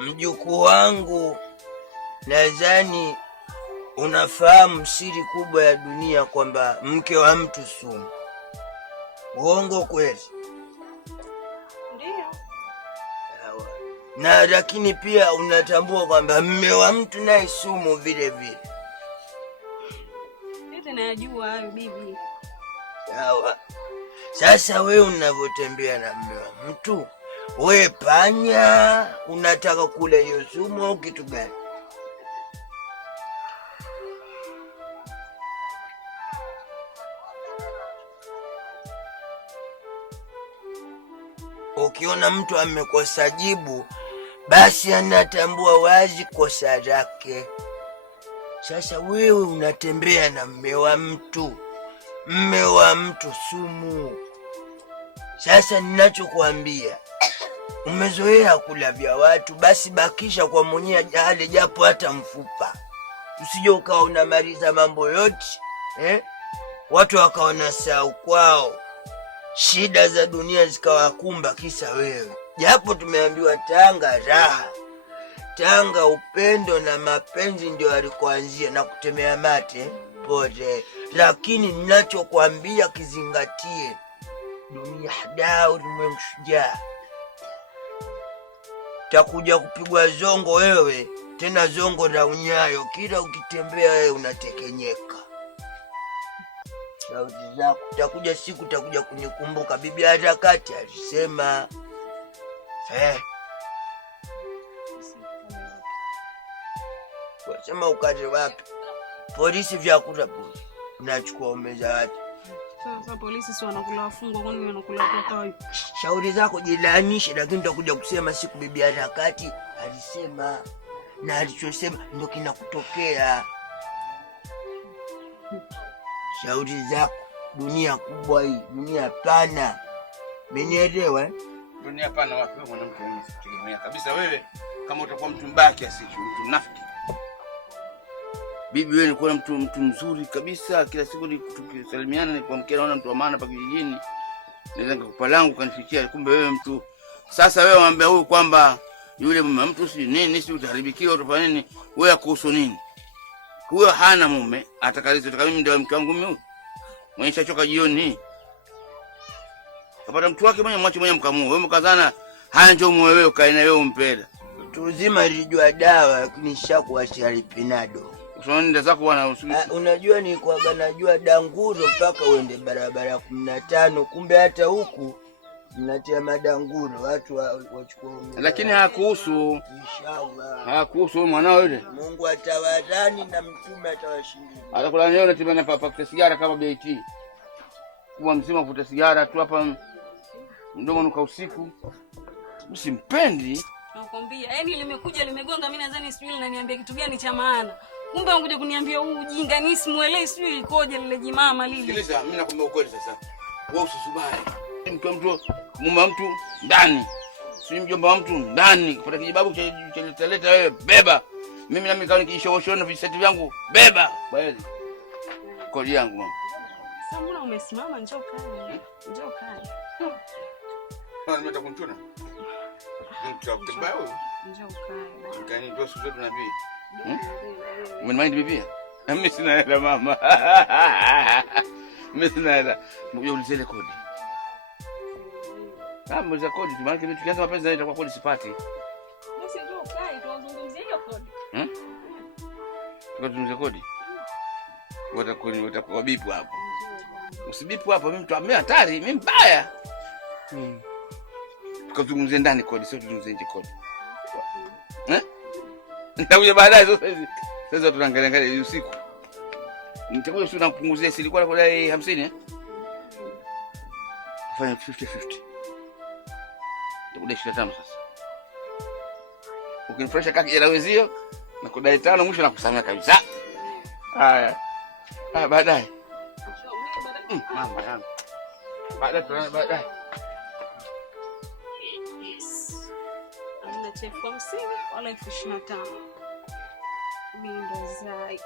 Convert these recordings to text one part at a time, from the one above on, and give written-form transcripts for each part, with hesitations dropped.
Mjukuu wangu, nadhani unafahamu siri kubwa ya dunia kwamba mke wa mtu sumu. Uongo kweli? Ndio. Na lakini pia unatambua kwamba mme wa mtu naye sumu vile vile. Yote najua hayo bibi. Sawa. Sasa wewe unavyotembea na mme wa mtu, we panya, unataka kula hiyo sumu au kitu gani? Ukiona mtu amekosa jibu, basi anatambua wazi kosa lake. Sasa wewe unatembea na mme wa mtu sumu. Sasa ninachokuambia, umezoea kula vya watu, basi bakisha kwa mwenye jahali japo hata mfupa. Usije ukawa unamaliza mambo yote, watu wakaona sau kwao, shida za dunia zikawakumba kisa wewe. Japo tumeambiwa Tanga raha, Tanga upendo na mapenzi ndio alikuanzia na kutemea mate pote. Lakini ninachokuambia kizingatie, dunia hadaa, ulimwengu shujaa. Takuja kupigwa zongo wewe, tena zongo la unyayo, kila ukitembea wewe unatekenyeka. Sauti zako takuja siku takuja kunikumbuka. Bibi Harakati alisema wasema ukate wapi? Polisi vyakula bure unachukua umeza watu. Sasa polisi si wanakula wafungwa, kwani wanakula kwa kawaida? Shauri zako jilaanishe, lakini tutakuja kusema siku Bibi Harakati alisema, na alichosema ndio kinakutokea. Shauri zako, dunia kubwa hii, dunia pana. Umenielewa? Dunia pana wapi? Wewe mwanamke unitegemea kabisa wewe, kama utakuwa mtu mbaya kiasi hicho, mtu mnafiki. Bibi wewe ni mtu mzuri kabisa, kila siku tukisalimiana ni kwa mkeo, naona mtu wa maana pa kijijini. Naweza nikakupa langu kanifikia, kumbe wewe mtu. Sasa wewe waambia huyu kwamba yule mume mtu si nini, si utaharibikiwa, utafanya nini? Wewe kuhusu nini? Huyo hana mume, atakalizo taka mimi ndio mke wangu mimi. Mwenye choka jioni. Kapata mtu wake mwenye mwache mwenye mkamua. Wewe mkazana haya ndio mume wewe kaina wewe umpenda. Tuzima lijua dawa, lakini shakuacha Alipinado. Unaenda zako bwana. Unajua ni kwa najua danguro mpaka uende barabara 15, kumbe hata huku mnatia madanguro watu wachukua. Lakini hakuhusu. Inshallah. Hakuhusu wewe mwanao yule. Mungu atawadhani na mtume atawashindia. Atakula leo unatembea na papa sigara kama BT. Kuwa mzima kuvuta sigara tu hapa mdomo nuka usiku. Msimpendi. Nakwambia, yani limekuja limegonga, mimi nadhani sijui linaniambia kitu gani cha maana. Kumbe anakuja kuniambia huu ujinga, ni simuelewi sijui ikoje lile jimama lile. Sikiliza, mimi nakwambia ukweli sasa. Wewe usisubali. Mke mtu, mume mtu ndani. Si mjomba wa mtu ndani. Kupata kijibabu cha leta wewe beba. Mimi na mikao nikishoshona na viseti vyangu beba. Kweli. Kodi yangu mama. Sasa mbona umesimama? Njoo kae. Njoo kae. Nimeenda kunituna. Njoo kae. Kani ndio sio tunabii. Umenimaindi bibi? Mimi sina hela mama. Mimi sina hela. Mjaulize ile kodi. Kama za kodi, maana kitu kianza mapenzi naenda kwa kodi sipati. Basi njoo kae tuwazungumzie hiyo kodi. Tukazungumzie kodi. Watakuwa bipu hapo. Usibipu hapo, mimi mtu ambaye hatari, mimi mbaya. Tukazungumzie ndani kodi, sio tuzungumzie nje kodi. Nitakuja baadaye sasa hizi. Sasa tunaangalia usiku. Nitakuja sio nakupunguzia silikuwa kwa 50 Fanya 50-50. Nitakuja 25 sasa. Ukinifresha kaki ila wezio na kudai 5 mwisho nakusamea kabisa. Haya. Baadaye. Mama yangu. Baadaye. Amna chefu 50 wala 25. Mindo zai.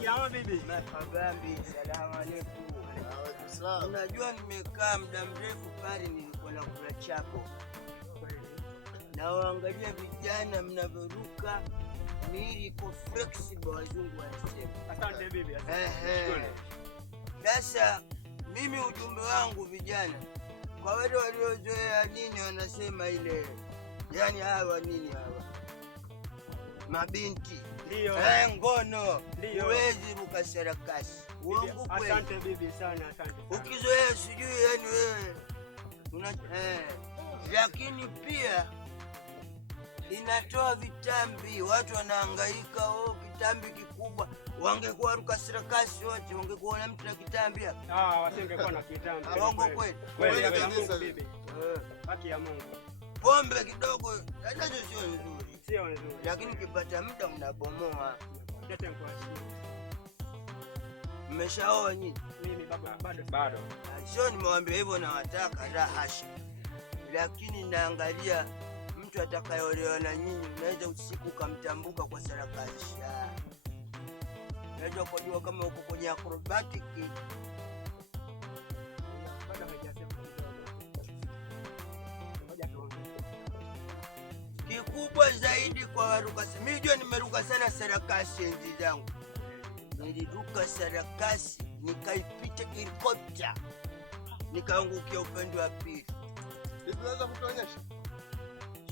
Kiama bibi. Mafabambi, salamu alaykum. Unajua nimekaa muda mrefu pale nilikuwa nakula chapo. Na waangalia vijana mnavyoruka, miili iko flexible wazungu wanasema. Asante bibi. Sasa mimi ujumbe wangu vijana, kwa wale waliozoea nini wanasema ile, yani hawa nini hawa mabinti, ndio ngono, huwezi ruka sarakasi. Uongo kweli? Asante bibi sana, asante. Ukizoea sijui yani wewe lakini pia inatoa vitambi, watu wanahangaika, kitambi kikubwa. Wangekuwa ruka sarakasi wote, wangekuwa na mtu na kitambi hapa. Wasingekuwa na kitambi. Uongo kweli? Kweli kabisa bibi. Haki ya Mungu. Pombe kidogo hata sio nzuri. Sio nzuri. Lakini ukipata muda unabomoa. Lete mkwashie. Mmeshaoa nyinyi? Mimi bado. Sio nimewambia hivyo na wataka rahasha. Lakini naangalia mtu atakayeolewa na nyinyi, unaweza usiku ukamtambuka kwa sarakasi. Unaweza kujua kama uko kwenye acrobatic. Kikubwa zaidi kwa warukasi. Mimi ndio nimeruka sana sarakasi enzi zangu. Niliruka sarakasi nikaipita helikopta. Nikaangukia upande wa pili. Unaweza kutuonyesha?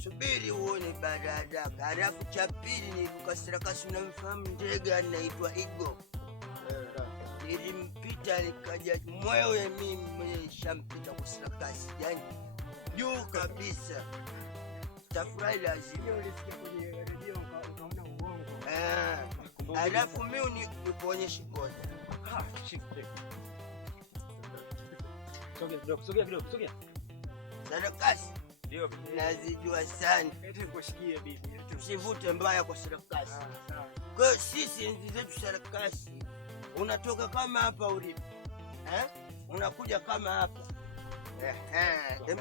Subiri uone baada. Halafu cha pili niliruka sarakasi, unamfahamu ndege anaitwa Igo? Nilimpita nikaja mwewe, mimi mwenye shampita kwa sarakasi. Yaani juu kabisa. Tafurahi lazima. Ulisikia kwenye redio ukaona uongo. Halafu mimi nikuonyeshe ngoja. Sogea. Sarakasi? Ndio bibi. Nazijua sana. Eti nikushikie bibi. Usivute mbaya kwa sarakasi. Kwa hiyo sisi enzi zetu sarakasi, unatoka kama hapa ulipo. Unakuja kama hapa.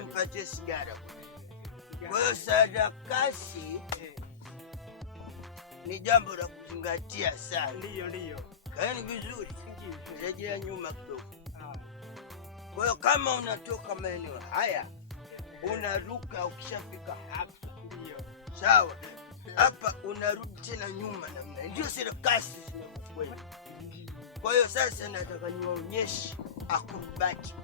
Mpatie sigara. Kwa hiyo sarakasi ni jambo la kuzingatia sana. Ndio. Kaeni vizuri. Rejea nyuma kidogo. Kwa hiyo kama unatoka maeneo haya, unaruka ukishafika hapa. Ndio. Sawa. Hapa unarudi tena nyuma namna. Ndio sarakasi zinakwenda. Kwa hiyo sasa nataka niwaonyeshe acrobatic.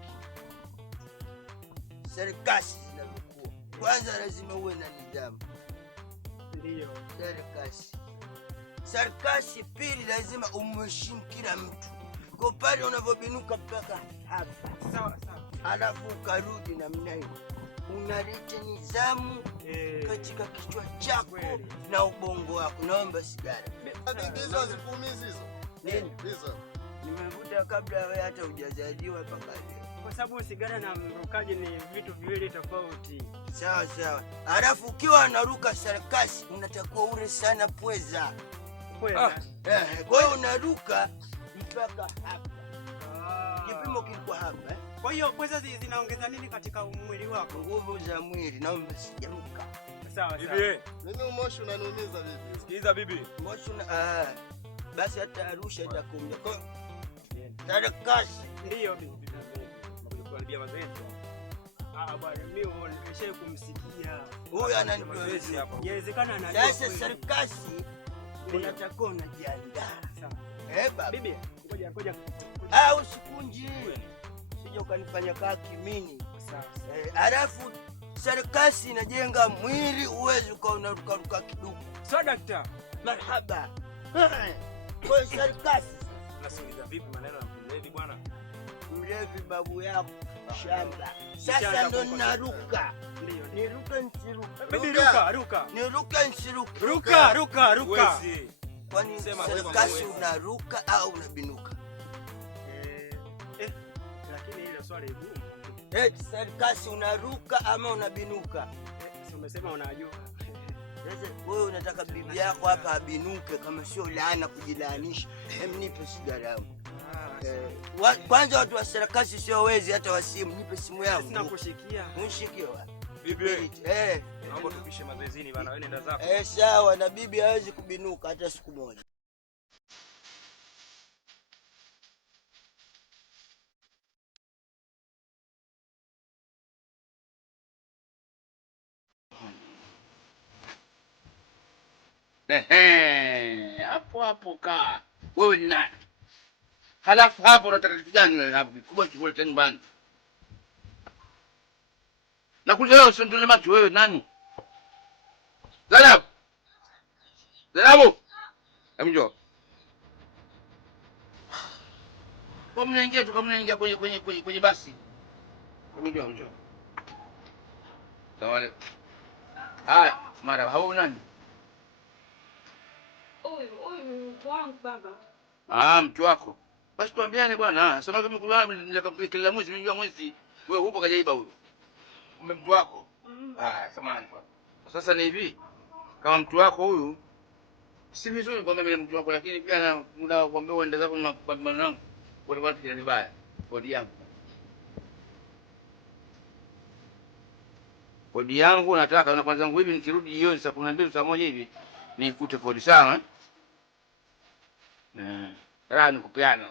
Sarakasi zinazokuwa. Kwanza lazima uwe na nidhamu. Ndio. Sarakasi pili lazima umheshimu kila mtu. Kwa pale unavyobinuka mpaka hapa. Sawa. Halafu ukarudi namna hiyo. Unaleta nidhamu katika kichwa chako na ubongo wako. Naomba sigara. Hizo hazikuumizi hizo. Nini? Hizo. Nimevuta kabla wewe hata hujazaliwa mpaka leo. Kwa sababu sigara na mrukaji ni vitu viwili tofauti. Sawa. Halafu ukiwa unaruka sarakasi unatakiwa ule sana pweza. Pweza? Kwa hiyo unaruka mpaka hapa. Kipimo kilikuwa hapa. Kwa hiyo pweza zinaongeza nini katika mwili wako? Nguvu za mwili. Naomba sijaruka. Sawa. Mimi moshi unaniumiza bibi. Sikiliza bibi. Moshi basi hata Arusha itakuja. Sarakasi. Ndio bibi. Kuharibia mazoezi. Bwana mimi nimesha kumsikia. Huyu ananipoezi hapa. Inawezekana anajua. Sasa sarakasi unatakiwa unajiandaa. Sawa. Baba. Bibi, ngoja. Usikunji. Sije ukanifanya kaa kimini. Sawa. Halafu sarakasi inajenga mwili, uweze ukaruka kiduku. Sawa daktari. Marhaba. Kwa sarakasi. Unasikiza vipi maneno ya mlevi bwana? Mlevi babu yako shamba. Sasa ndo ninaruka. Ndio. Niruka nsiruka. Bibi ruka. Niruka nsiruka. Ruka. Kwani sarakasi unaruka au unabinuka? Lakini ile swali gumu. Sarakasi unaruka ama unabinuka? Umesema unajua. Sasa wewe unataka bibi yako hapa abinuke, kama sio laana kujilaanisha. Nipe sigara yangu. Kwanza watu wa sarakasi sio wezi hata wasimu. Nipe simu yangu. Sina kushikia. Unishikie wapi? Bibi. Naomba tupishe mazoezini bana, wewe nenda zako. Sawa, na bibi hawezi kubinuka hata siku moja. Hapo hapo kaa. Wewe ni nani? Halafu hapo unataka kitu gani wewe hapo? Kubwa chukua tena nyumbani. Na kuja leo sio ndio macho wewe nani? Zainab. Zainabu. Amjo. Kwa mnaingia tu kama mnaingia kwenye basi. Amjo. Tawale. Haya, mara hao nani? Huyu wangu baba. Mtu wako. Basi tuambiane bwana. Sema kama kuna kila mwezi mjua mwezi. Wewe upo kajaiba huyo. Kumbe mtu wako. Samahani bwana. Sasa ni hivi. Kama mtu wako huyu si vizuri kwamba mimi mtu wako, lakini pia na unakwambia uende zako na mapambano yangu. Wale watu ni vibaya. Kodi yangu. Kodi yangu nataka na kwanza hivi nikirudi jioni saa 12 saa 1 hivi nikute kodi sawa raha nikupeana.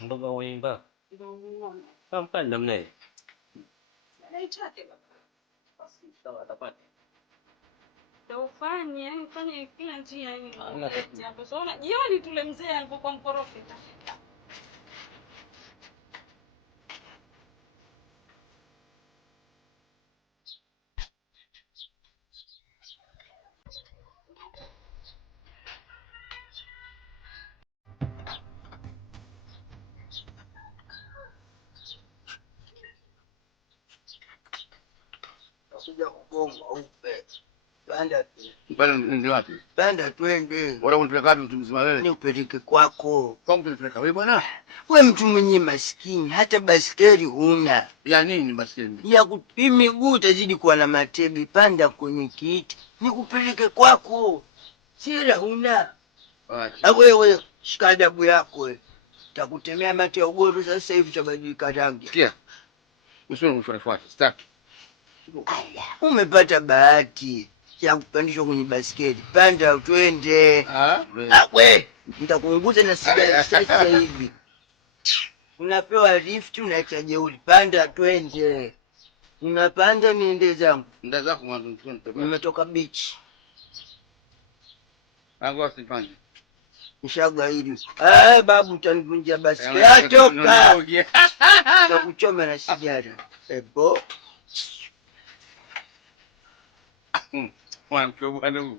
Mboga uimba. Kampa namna hii. Anaichate baba. Basi sawa atapata. Ufanye, yani ufanye kila njia yani. Hapo sasa jioni tule mzee alipokuwa mkorofi. Suja kugonga upe. Panda. Panda ndio wapi? Panda twende. Bora unipeleka wapi mtu mzima wewe? Nikupeleke kwako. Kwa mtu unipeleka wewe bwana? Wewe mtu mwenye maskini, hata baskeli huna. Ya nini baskeli? Ya miguu utazidi kuwa na matebi. Panda kwenye kiti. Nikupeleke kwako. Sira huna. Wewe shika adabu yako wewe. Takutemea mate ya ugoro sasa hivi tabadilika rangi. Sikia. Usio mfuate. Staki. Umepata bahati ya kupandishwa kwenye baskeli. Panda twende. We, nitakuunguza na sigara sasa hivi. Unapewa lift unaacha jeuri. Panda twende. Unapanda niende zangu. Nenda zako mwanzo. Nimetoka beach. Ango usifanye. Nishaga hili. Babu utanivunjia baskeli. Toka. Nakuchoma na sigara. Ebo. Bwana bwana.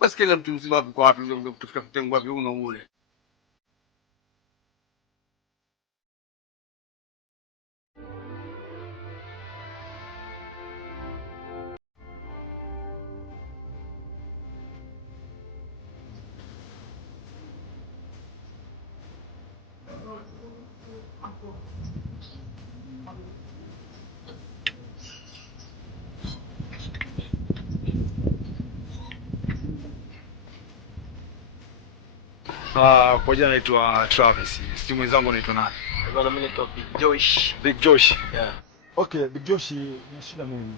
Basi kila mtu mzima kwa wapi kutafuta kutengo wapi una ule. Kwa jina naitwa Travis. Si mwenzangu naitwa nani? Bwana mimi naitwa Big Josh. Big Josh. Yeah. Okay, Big Josh ni shida nini?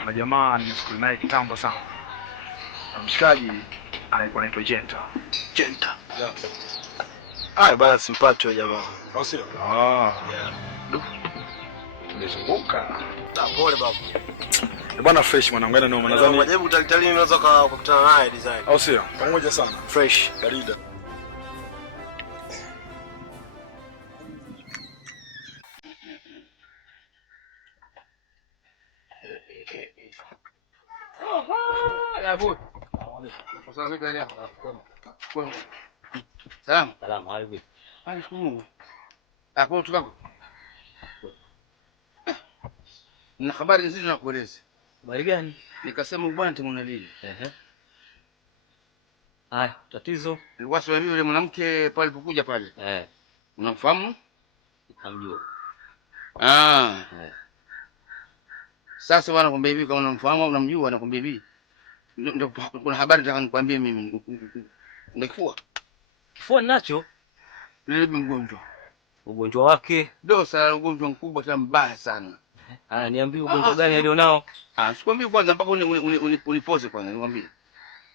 Kuna jamaa nimefikiri naye kitambo sana. Mshikaji anaitwa Jenta. Jenta. Yeah. Bwana simpati wa jamaa. Au sio? Yeah. Tumezunguka. Pole baba. Bwana fresh mwanangu, enda noma nadhani. Unajaribu utalitali unaweza kukutana naye design. Au sio? Pamoja sana. Fresh. Barida. Salamu alaykum. Alaykum. Hapo tukako. Na habari nzuri nakueleza. Habari gani? Nikasema bwana timuna lili. Haya, tatizo. Nilikuwa sema yule mwanamke pale alipokuja pale. Unamfahamu? Namjua. Sasa bwana kwambia hivi kama unamfahamu au unamjua nakwambia hivi. Ndio kuna habari nataka nikwambie mimi. Ndio kifua Nacho? Yule mgonjwa. Ugonjwa wake? Ndio sana ugonjwa mkubwa sana mbaya sana. Niambie ugonjwa gani alionao? Sikwambie kwanza mpaka unipoze kwanza nikwambie.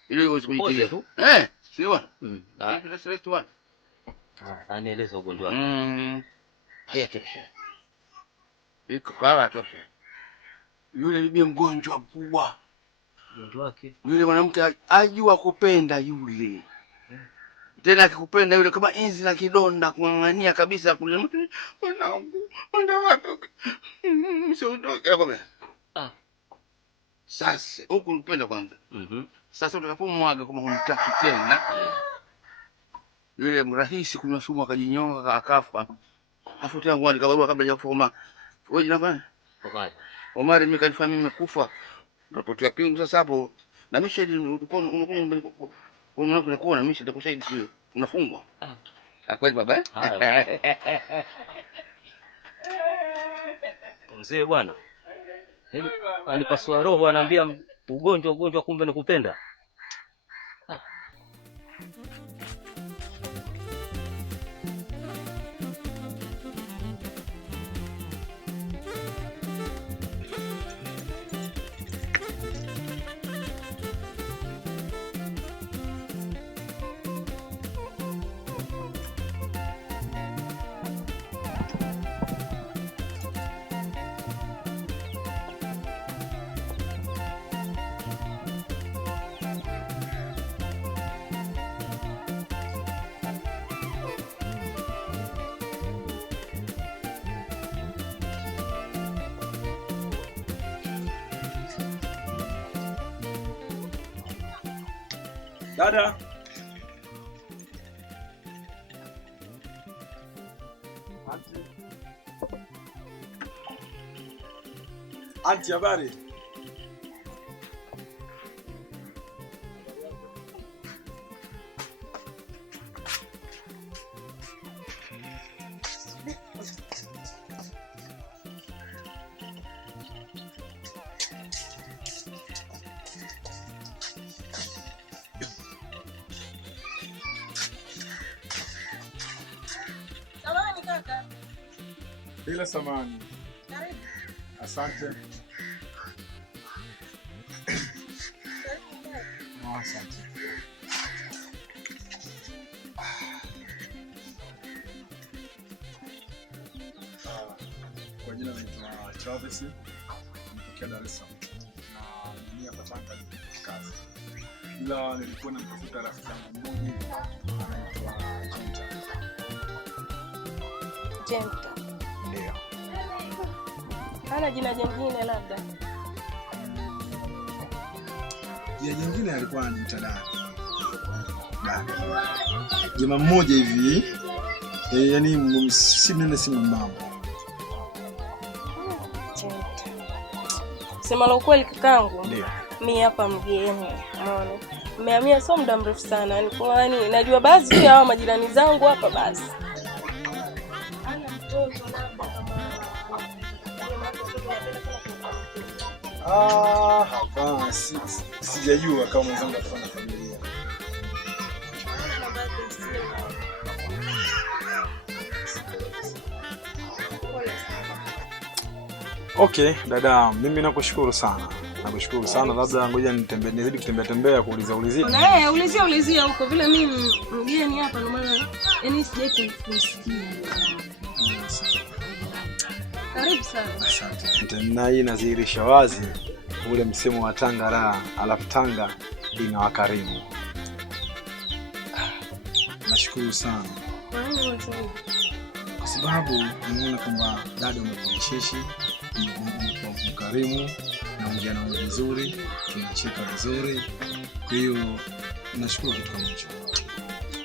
Ile uweze kujitia tu. Sio bwana. Nieleza ugonjwa wake. Tosha. Iko kawa tosha. Yule bibi mgonjwa mkubwa. Mgonjwa wake. Yule mwanamke ajua kupenda yule. Tena akikupenda yule kama inzi na kidonda kung'ang'ania kabisa kule. Mwanangu, mwenda wapi? Msiondoke hapo. Sasa huku unipenda kwanza. Sasa utakapomwaga kama unitaki tena. Yule mrahisi kunywa sumu akajinyonga akafa. Afutia ngwani kabarua kabla ya kufa. Wewe jina gani? Omari mimi kanifanya mimi nimekufa. Napotea pingu sasa hapo. Na mimi shedi unakuwa na mimi shedi kusaidia sio. Unafungwa. Kweli baba? Mzee bwana. Alipasua roho anaambia ugonjwa kumbe nikupenda. Dada. Anti, habari? Bila samani. Karibu. Asante. Asante. Kwa jina naitwa Travis, natokea Dar es Salaam. Na mimi hapa Tanga kazi. Ila nilikuwa namtafuta rafiki yangu mmoja anaitwa Jenta. Hana jina jingine labda? Jina jingine alikuwa anajiita Dada. Jamaa mmoja hivi. Yaani si mnene si mama. Jenta. Sema la ukweli kakangu. Ndio. Mimi hapa mgeni, umeona. Nimehamia sio muda mrefu sana. Yaani najua baadhi ya hao majirani zangu hapa basi. Hapana, sijajua kama mwenzangu atakuwa na familia. Okay, dada, mimi nakushukuru sana. Nakushukuru sana. Labda ngoja nizidi kutembea kuulizia. Na ulizia huko vile mimi mgeni hapa ndio maana yani sijai kusikia. Karibu sana. Asante. Na hii inadhihirisha wazi ule msemo wa Tanga raha, alafu Tanga inawakarimu. Nashukuru sana. Kwa sababu nimeona kwamba dada umekuwa mcheshi, umekuwa mkarimu, naongea nao vizuri, tunacheka vizuri. Kwa hiyo nashukuru kitu kama hicho.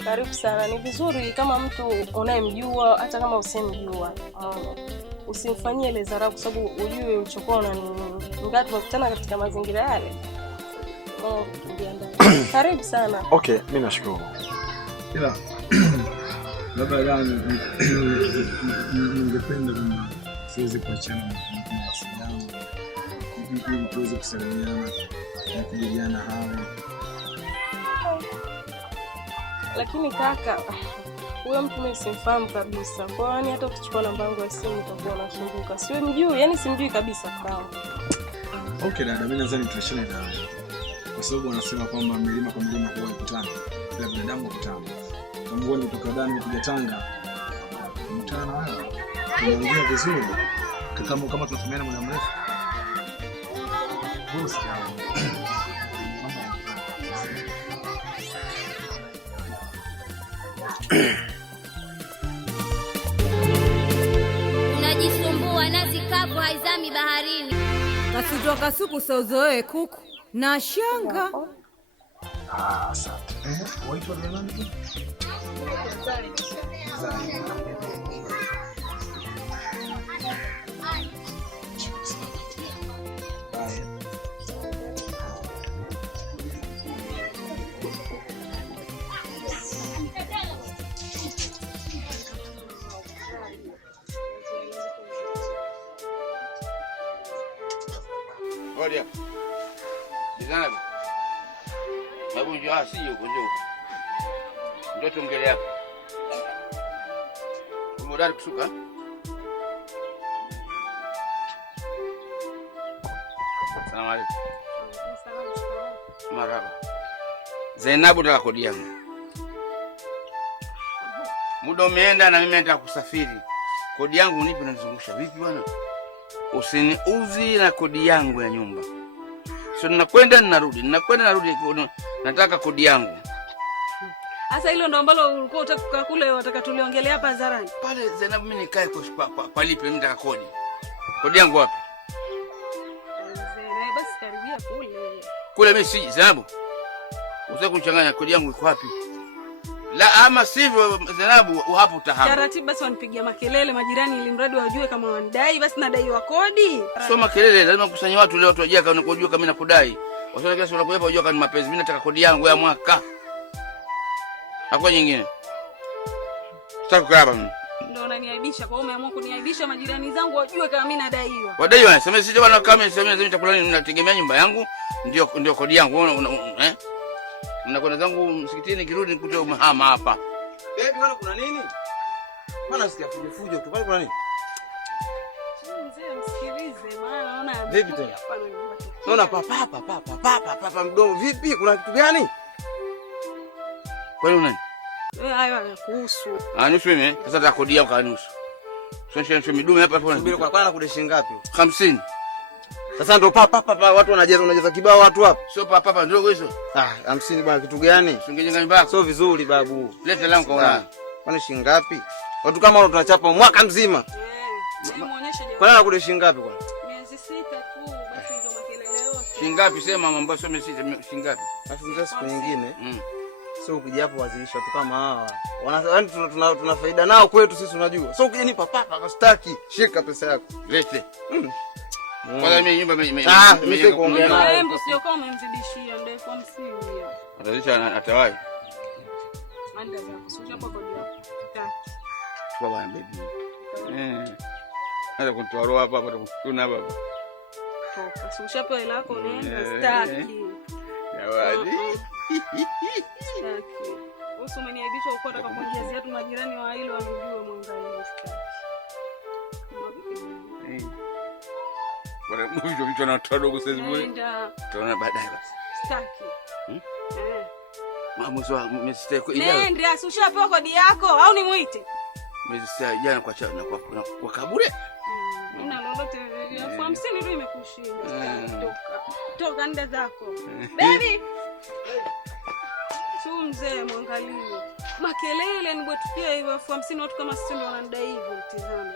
Karibu sana. Ni vizuri kama mtu unayemjua hata kama usimjua. Usimfanyie ile dharau kwa sababu ujue ulichokuwa na ngati tunakutana katika mazingira yale. Karibu sana. Okay, mimi nashukuru. Ila labda ningependa kama siwezi kuachana na mawasiliano ili tuweze kusalimiana na kujuliana hali. Lakini kaka, huyo mtu mimi simfahamu kabisa. Kwa hiyo hata ukichukua namba yangu ya simu utakuwa unasumbuka. Siwe mjui, yani simjui kabisa kama. Okay dada, mimi nadhani tuachane na kwa sababu wanasema kwamba milima kwa milima huwa ikutana. Bila binadamu kukutana. Tangu kutoka ndani kuja Tanga. Mtana wewe. tumeongea vizuri kama tunafahamiana muda mrefu. Boss unajisumbua, nazi kavu haizami baharini. Kasitoka suku sauzoe kuku na shanga. Asante. Waitwa nani tu? Odia. Jizana. Hebu njoo asije huko njoo. Njoo tuongele hapo. Umodari kusuka? Salamu alaykum. Marhaba. Zainabu nataka kodi yangu. Muda umeenda na mimi nataka kusafiri. Kodi yangu nipe unanizungusha vipi bwana? Usiniuzi na kodi yangu ya nyumba. Sio ninakwenda ninarudi. Nataka kodi yangu. Sasa hilo ndo ambalo ulikuwa unataka kukaa kule wataka tuliongelea hapa hadharani. Pale Zainabu mimi nikae kwa lipe mimi nataka kodi. Kodi yangu wapi? Zainabu basi karibia kule. Kule mimi si Zainabu. Usitaki kuchanganya, kodi yangu iko wapi? La ama sivyo Zainabu hapo utahamu. Taratibu basi wanipigia makelele majirani ili mradi wajue kama wanadai basi nadaiwa kodi. Sio makelele, lazima kusanya watu leo tuwajia kama unajua kama mimi nakudai. Wasione kila siku unakuja unajua kama ni mapenzi. Mimi nataka kodi yangu ya mwaka. Hakuna nyingine. Sitaki kukaa mimi. Ndio unaniaibisha, kwa hiyo umeamua kuniaibisha majirani zangu wajue kama mimi nadaiwa. Wadai wanasema sisi bwana kama mimi chakula ninategemea nyumba yangu ndio kodi yangu. Nakwenda zangu msikitini kirudi nikute umehama hapa. Baby bwana kuna nini? Bwana sikia fujo tu. Bwana kuna nini? Mzee msikilize maana naona vipi tena? Naona papa mdomo vipi? Kuna kitu gani? Kwa nini nani? Hayo kuhusu. Nusu mimi sasa nataka kodi yako kwa nusu. Sio midume hapa hapo. Subiri kwa kwana kudeshi ngapi? 50. Sasa ndo papa watu wanacheza kibao watu hapa. Sio papa ndogo hizo. 50 bwana kitu gani? Usingejenga nyumba yako. Sio vizuri babu. Leta langu kaona. Kwani shilingi ngapi? Watu kama wao tunachapa mwaka mzima. Muonyeshe je. Kwani anakude shilingi ngapi bwana? Miezi 6 tu basi ndo makelele yote. Shilingi ngapi sema mambo sio miezi 6 shilingi ngapi? Alafu ndio siku nyingine. Sio ukija hapo wazilisha watu kama hawa. Yaani tuna faida nao kwetu sisi unajua. Sio ukija nipa papa akastaki. Shika pesa yako. Lete. Kwanza mimi nyumba mimi kuongea naye. Wewe sio kama umemzidishia ndio 50 hiyo. Atazidisha atawai. Manda zako sio hapo kodi yako. Kwa bwana baby. Hata kunitoa roho hapa kuna baba. Toka. Sio ushapewa hela yako unaenda staki. Zawadi. Staki. Wewe umeniaibisha uko nataka kuongezea tu majirani wa hilo wamjue mwangalie staki. Bwana mwisho vichwa na watu wadogo sasa hivi. Nenda. Tunaona baadaye basi. Staki. Maamuzi wa msitaki kwa nenda ushapewa kodi yako au nimuite? Msitaki jana kwa chana kwa kabure. Una lolote 50 tu imekushinda. Toka nenda zako. Baby. Sio mzee mwangalie. Makelele nibwetukia hivyo 50 watu kama sisi ndio wanadai hivyo mtizame.